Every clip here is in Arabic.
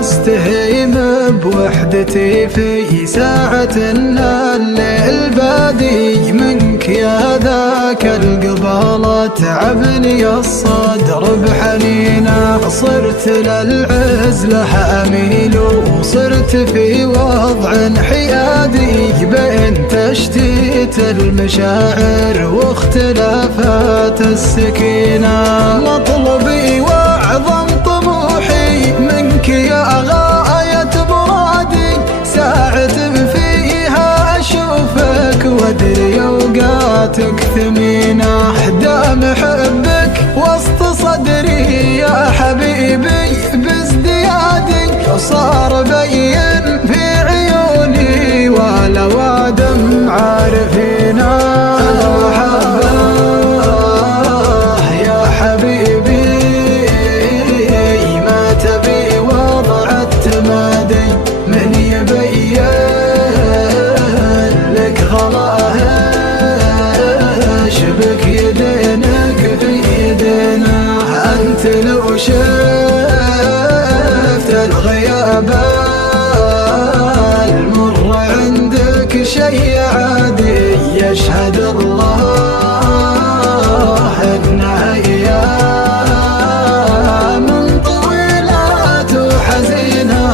استهيم بوحدتي في ساعة الليل بادي منك يا ذاك القبالة تعبني الصدر بحنينه. صرت للعزلة أميل وصرت في وضع حيادي بين تشتيت المشاعر واختلافات السكينة. مطلبي وأعظم طموحي منك يا غاية مرادي، ساعة فيها أشوفك وأدري أوقاتك ثمينة. دام حبك وسط صدري يا حبيبي بازديادي، صار بين في عيوني ولا دمع عارفينا. لو شفت الغياب المر عندك شيء عادي، يشهد الله انها ايام طويلات وحزينه.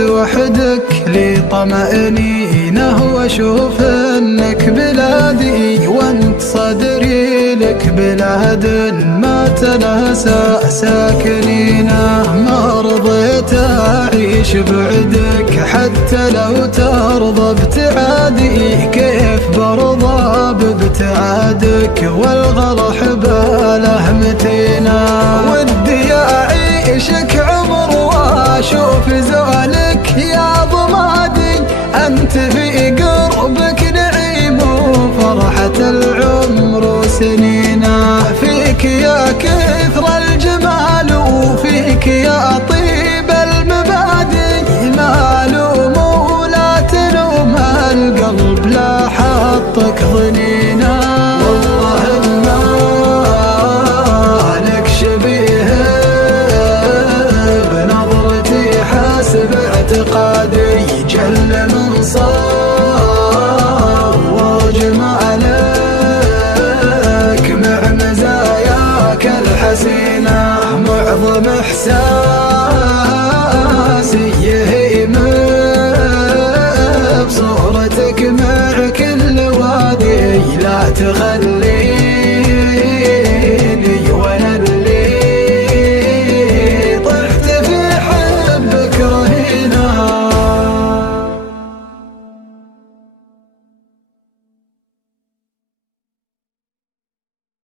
وحدك لي طمأنينه واشوف انك بلادي، وانت صدري لك بلاد ما تناسى ساكنينه. ما رضيت اعيش بعدك حتى لو ترضى ابتعادي، كيف برضى بابتعادك والغلا حباله متينه. ودي اعيشك عمر واشوف زوالك يا ضمادي، أنت في قربك نعيم وفرحة العمر وسنينه. فيك يا كثر الجمال وفيك يا طيب المبادئ، ما لوم ولا تلوم القلب لا حطك ضنينه. والله ما لك شبيه بنظرتي حسب اعتقادي، جل من صار وجمالك مع مزاياك الحسينة. معظم إحسان